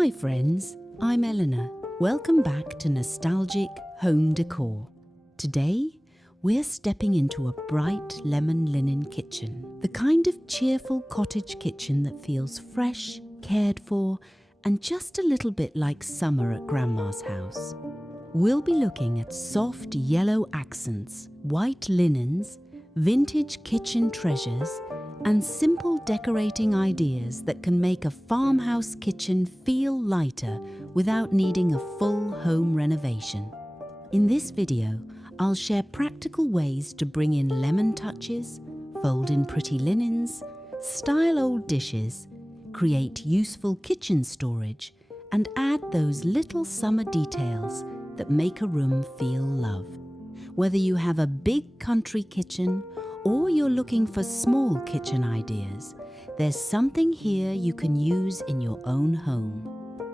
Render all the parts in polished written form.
Hi friends, I'm Eleanor. Welcome back to Nostalgic Home Decor. Today, we're stepping into a bright lemon linen kitchen. The kind of cheerful cottage kitchen that feels fresh, cared for, and just a little bit like summer at Grandma's house. We'll be looking at soft yellow accents, white linens, vintage kitchen treasures, and simple decorating ideas that can make a farmhouse kitchen feel lighter without needing a full home renovation. In this video, I'll share practical ways to bring in lemon touches, fold in pretty linens, style old dishes, create useful kitchen storage, and add those little summer details that make a room feel loved. Whether you have a big country kitchen or you're looking for small kitchen ideas, there's something here you can use in your own home.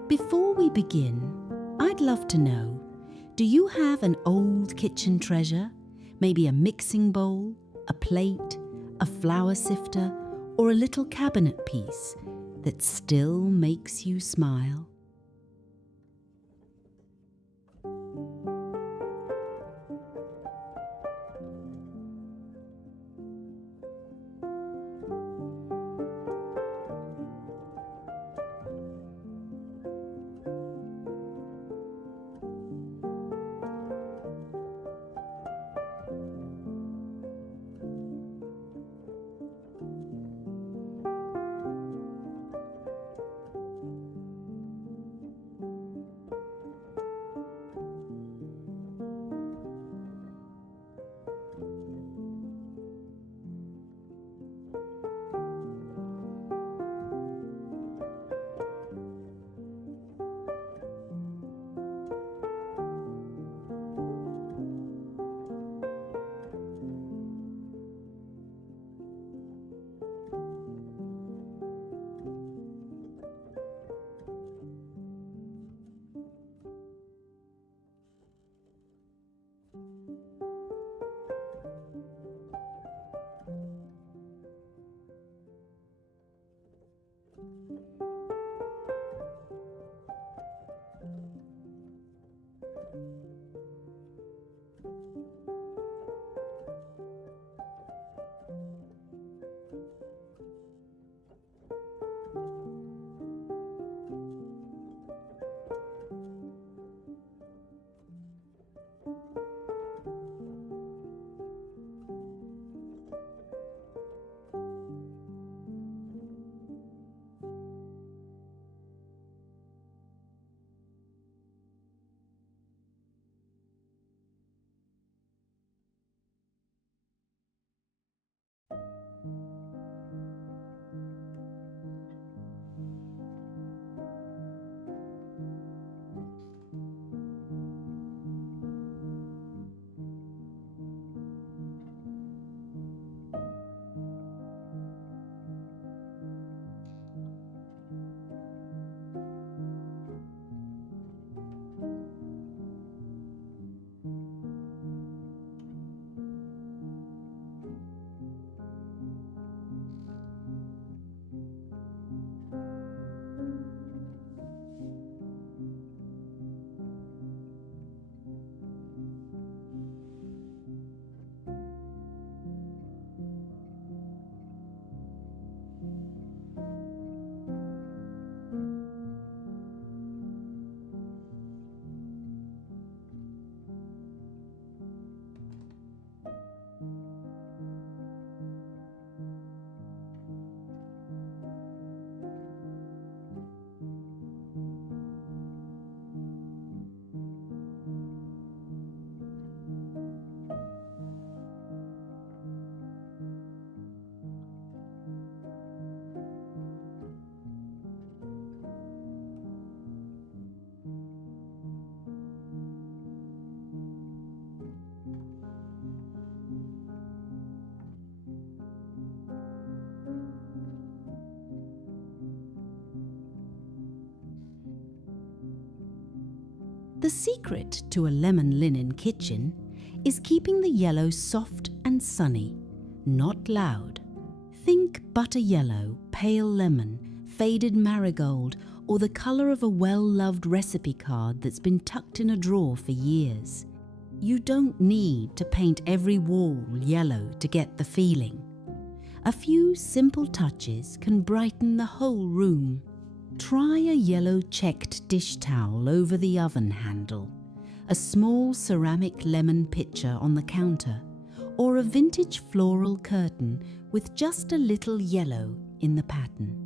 Before we begin, I'd love to know, do you have an old kitchen treasure? Maybe a mixing bowl, a plate, a flour sifter, or a little cabinet piece that still makes you smile? The secret to a lemon linen kitchen is keeping the yellow soft and sunny, not loud. Think butter yellow, pale lemon, faded marigold, or the colour of a well-loved recipe card that's been tucked in a drawer for years. You don't need to paint every wall yellow to get the feeling. A few simple touches can brighten the whole room. Try a yellow checked dish towel over the oven handle, a small ceramic lemon pitcher on the counter, or a vintage floral curtain with just a little yellow in the pattern.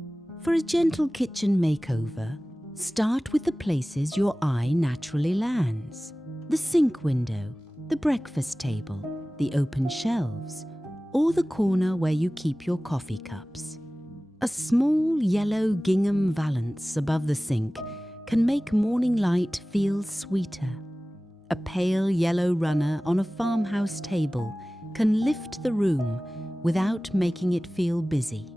For a gentle kitchen makeover, start with the places your eye naturally lands: the sink window, the breakfast table, the open shelves, or the corner where you keep your coffee cups. A small yellow gingham valance above the sink can make morning light feel sweeter. A pale yellow runner on a farmhouse table can lift the room without making it feel busy.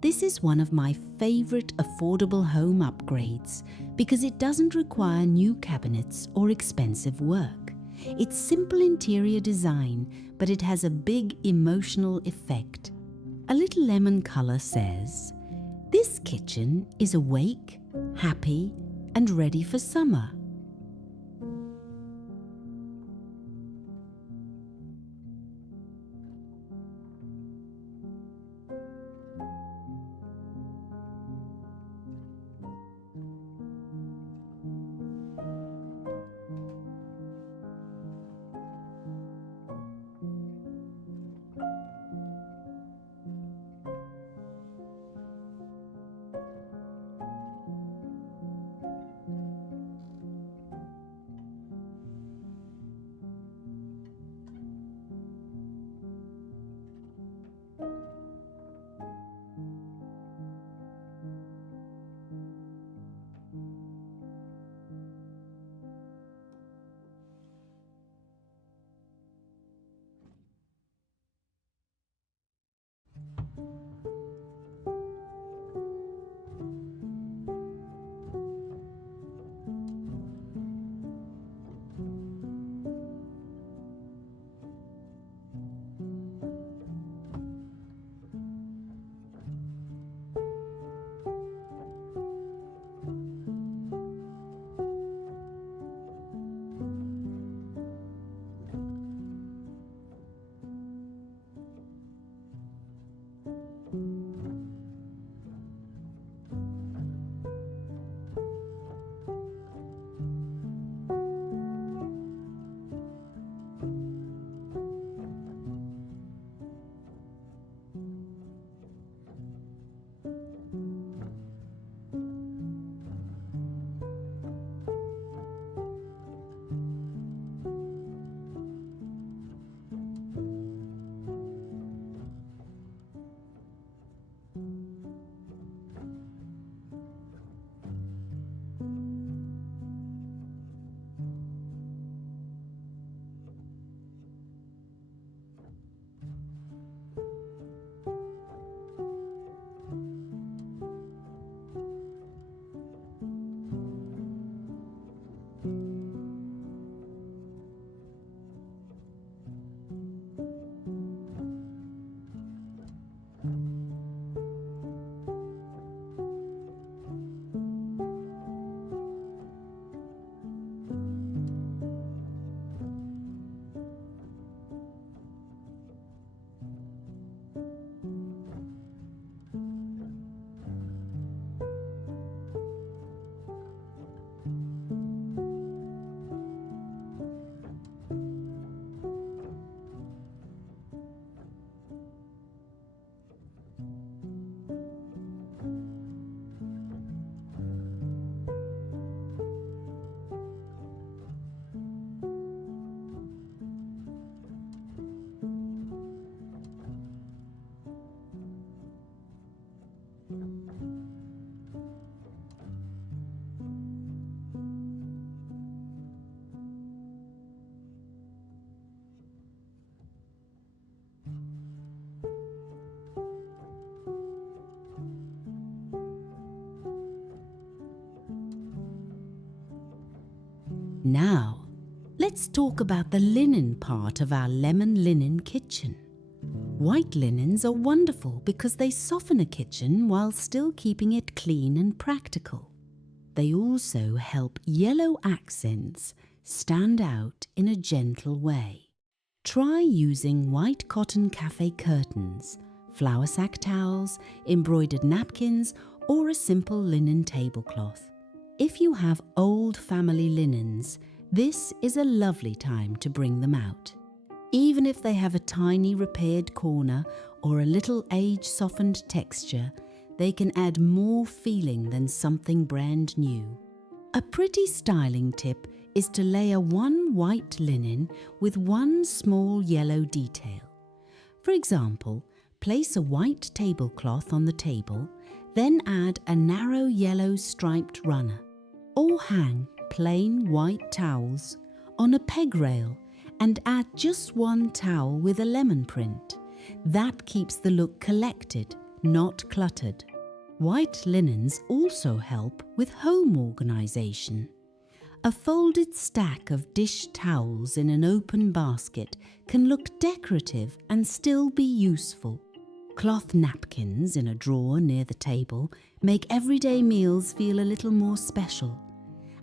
This is one of my favourite affordable home upgrades because it doesn't require new cabinets or expensive work. It's simple interior design, but it has a big emotional effect. A little lemon colour says, "This kitchen is awake, happy, and ready for summer." Now, let's talk about the linen part of our lemon linen kitchen. White linens are wonderful because they soften a kitchen while still keeping it clean and practical. They also help yellow accents stand out in a gentle way. Try using white cotton cafe curtains, flour sack towels, embroidered napkins, or a simple linen tablecloth. If you have old family linens, this is a lovely time to bring them out. Even if they have a tiny repaired corner or a little age-softened texture, they can add more feeling than something brand new. A pretty styling tip is to layer one white linen with one small yellow detail. For example, place a white tablecloth on the table, then add a narrow yellow striped runner. Or hang plain white towels on a peg rail and add just one towel with a lemon print. That keeps the look collected, not cluttered. White linens also help with home organization. A folded stack of dish towels in an open basket can look decorative and still be useful. Cloth napkins in a drawer near the table make everyday meals feel a little more special.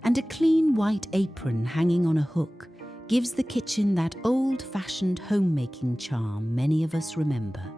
And a clean white apron hanging on a hook gives the kitchen that old-fashioned homemaking charm many of us remember.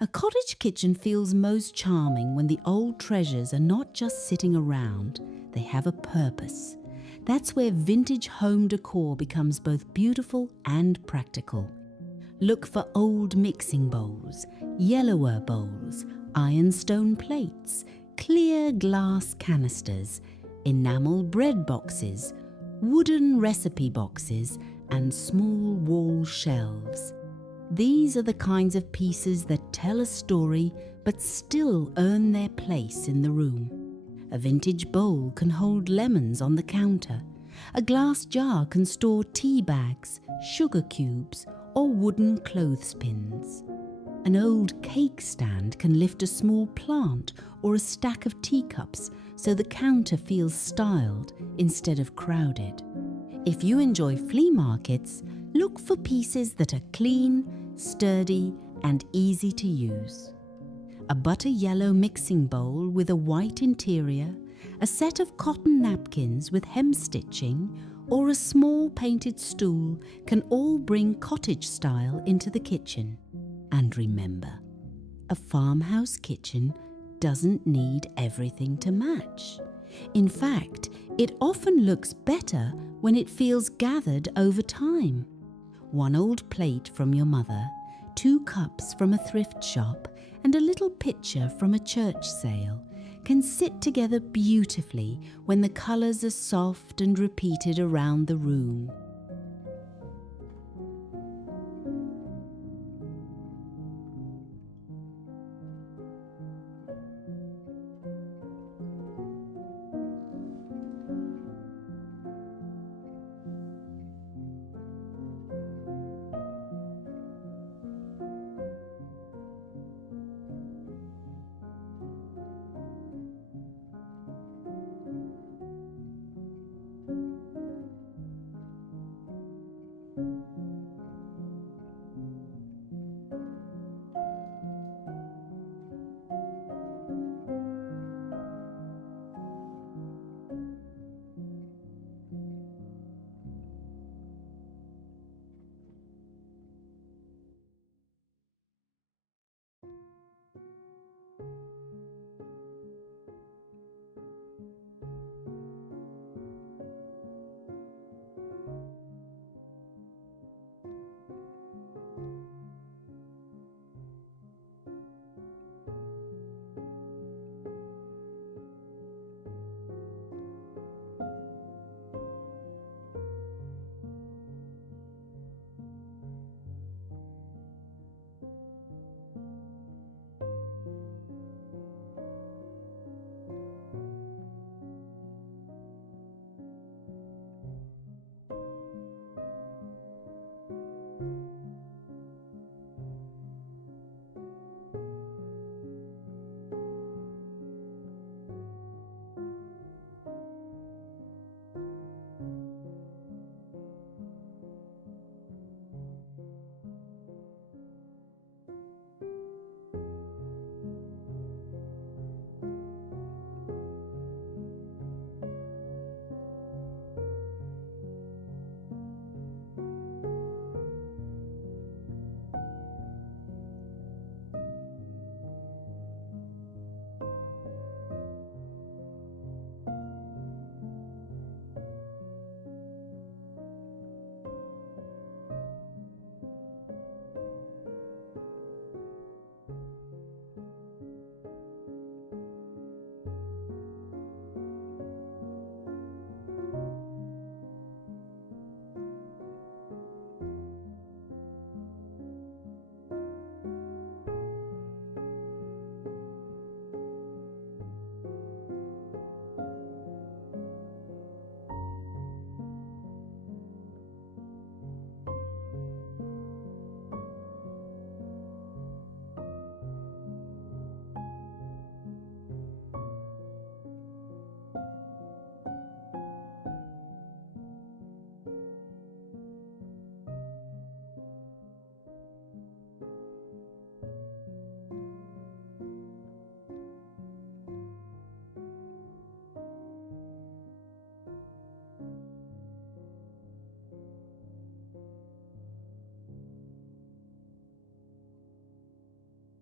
A cottage kitchen feels most charming when the old treasures are not just sitting around, they have a purpose. That's where vintage home decor becomes both beautiful and practical. Look for old mixing bowls, yellower bowls, ironstone plates, clear glass canisters, enamel bread boxes, wooden recipe boxes, and small wall shelves. These are the kinds of pieces that tell a story but still earn their place in the room. A vintage bowl can hold lemons on the counter. A glass jar can store tea bags, sugar cubes, or wooden clothespins. An old cake stand can lift a small plant or a stack of teacups so the counter feels styled instead of crowded. If you enjoy flea markets, look for pieces that are clean, sturdy, and easy to use. A butter yellow mixing bowl with a white interior, a set of cotton napkins with hem stitching, or a small painted stool can all bring cottage style into the kitchen. And remember, a farmhouse kitchen doesn't need everything to match. In fact, it often looks better when it feels gathered over time. One old plate from your mother, 2 cups from a thrift shop, and a little pitcher from a church sale can sit together beautifully when the colours are soft and repeated around the room.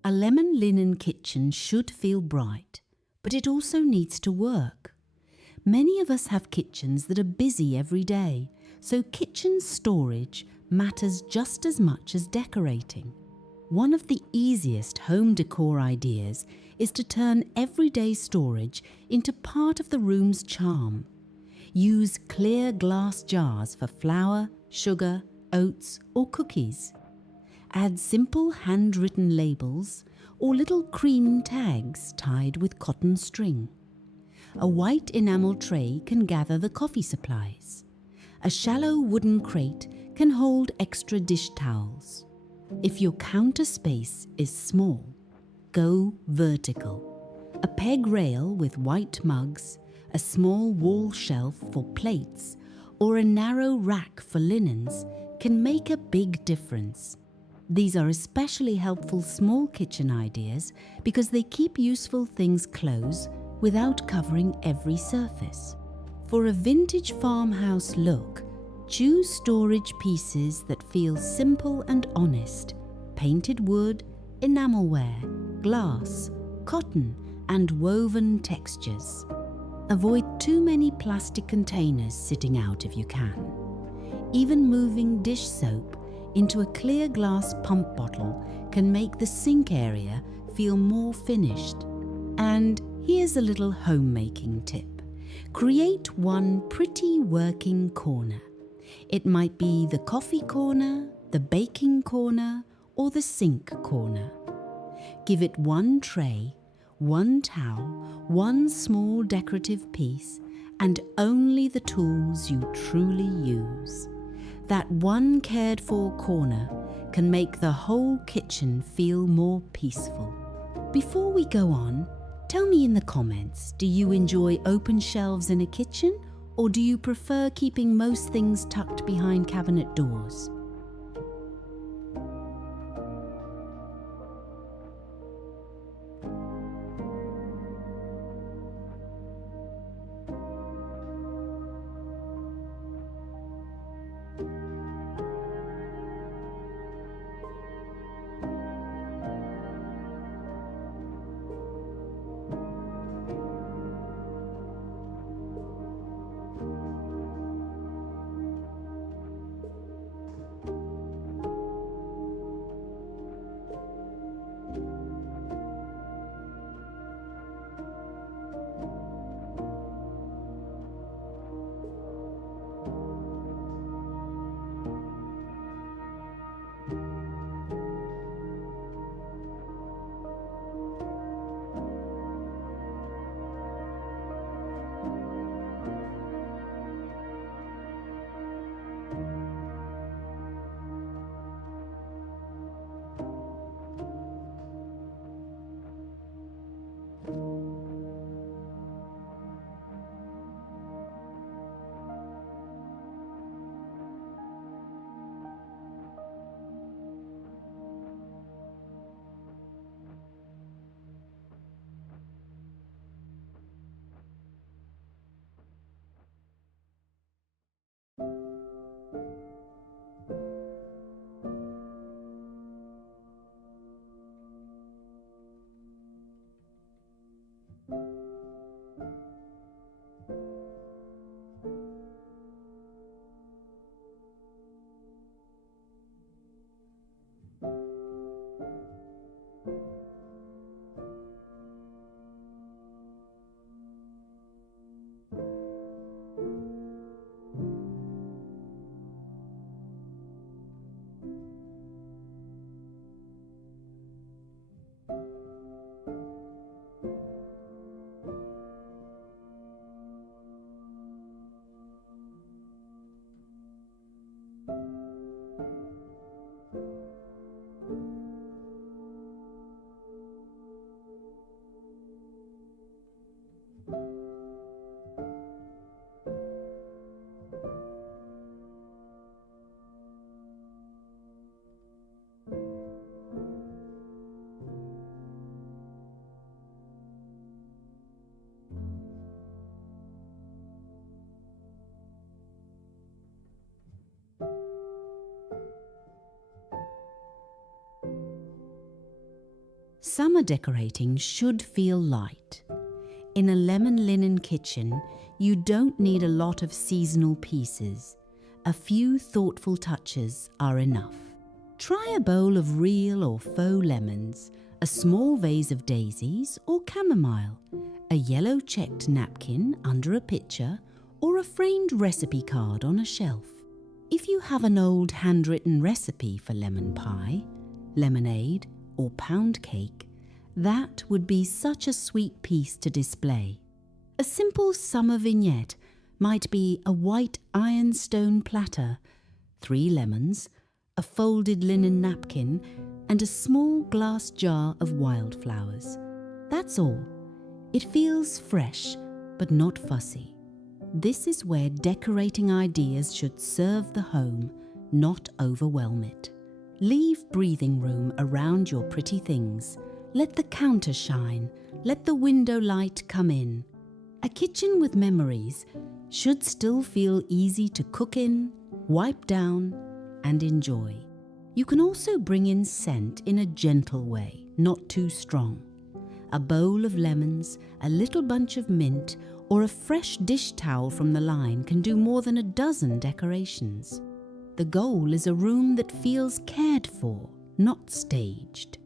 A lemon linen kitchen should feel bright, but it also needs to work. Many of us have kitchens that are busy every day, so kitchen storage matters just as much as decorating. One of the easiest home decor ideas is to turn everyday storage into part of the room's charm. Use clear glass jars for flour, sugar, oats, or cookies. Add simple handwritten labels or little cream tags tied with cotton string. A white enamel tray can gather the coffee supplies. A shallow wooden crate can hold extra dish towels. If your counter space is small, go vertical. A peg rail with white mugs, a small wall shelf for plates, or a narrow rack for linens can make a big difference. These are especially helpful small kitchen ideas because they keep useful things close without covering every surface. For a vintage farmhouse look, choose storage pieces that feel simple and honest: painted wood, enamelware, glass, cotton, and woven textures. Avoid too many plastic containers sitting out if you can. Even moving dish soap into a clear glass pump bottle can make the sink area feel more finished. And here's a little homemaking tip. Create one pretty working corner. It might be the coffee corner, the baking corner, or the sink corner. Give it one tray, one towel, one small decorative piece, and only the tools you truly use. That one cared-for corner can make the whole kitchen feel more peaceful. Before we go on, tell me in the comments, do you enjoy open shelves in a kitchen, or do you prefer keeping most things tucked behind cabinet doors? Summer decorating should feel light. In a lemon linen kitchen, you don't need a lot of seasonal pieces. a few thoughtful touches are enough. Try a bowl of real or faux lemons, a small vase of daisies or chamomile, a yellow checked napkin under a pitcher, or a framed recipe card on a shelf. If you have an old handwritten recipe for lemon pie, lemonade, or pound cake, that would be such a sweet piece to display. A simple summer vignette might be a white ironstone platter, 3 lemons, a folded linen napkin, and a small glass jar of wildflowers. That's all. It feels fresh, but not fussy. This is where decorating ideas should serve the home, not overwhelm it. Leave breathing room around your pretty things. Let the counter shine. Let the window light come in. A kitchen with memories should still feel easy to cook in, wipe down, and enjoy. You can also bring in scent in a gentle way, not too strong. A bowl of lemons, a little bunch of mint, or a fresh dish towel from the line can do more than a dozen decorations. The goal is a room that feels cared for, not staged.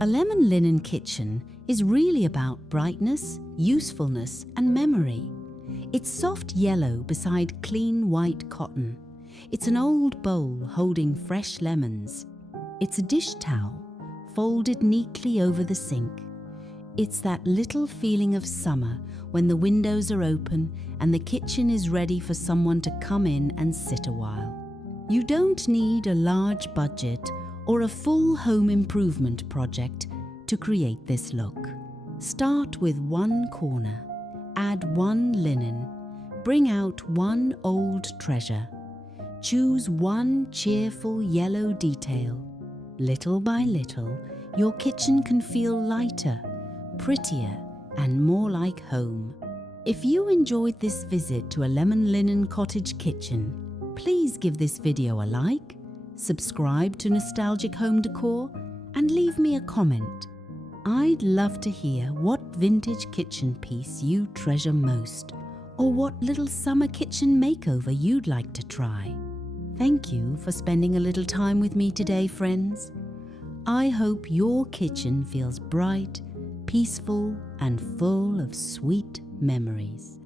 A lemon linen kitchen is really about brightness, usefulness, and memory. It's soft yellow beside clean white cotton. It's an old bowl holding fresh lemons. It's a dish towel folded neatly over the sink. It's that little feeling of summer when the windows are open and the kitchen is ready for someone to come in and sit a while. You don't need a large budget or a full home improvement project to create this look. Start with one corner, add one linen, bring out one old treasure. Choose one cheerful yellow detail. Little by little, your kitchen can feel lighter, prettier, and more like home. If you enjoyed this visit to a lemon linen cottage kitchen, please give this video a like, subscribe to Nostalgic Home Decor, and leave me a comment. I'd love to hear what vintage kitchen piece you treasure most, or what little summer kitchen makeover you'd like to try. Thank you for spending a little time with me today, friends. I hope your kitchen feels bright, peaceful, and full of sweet memories.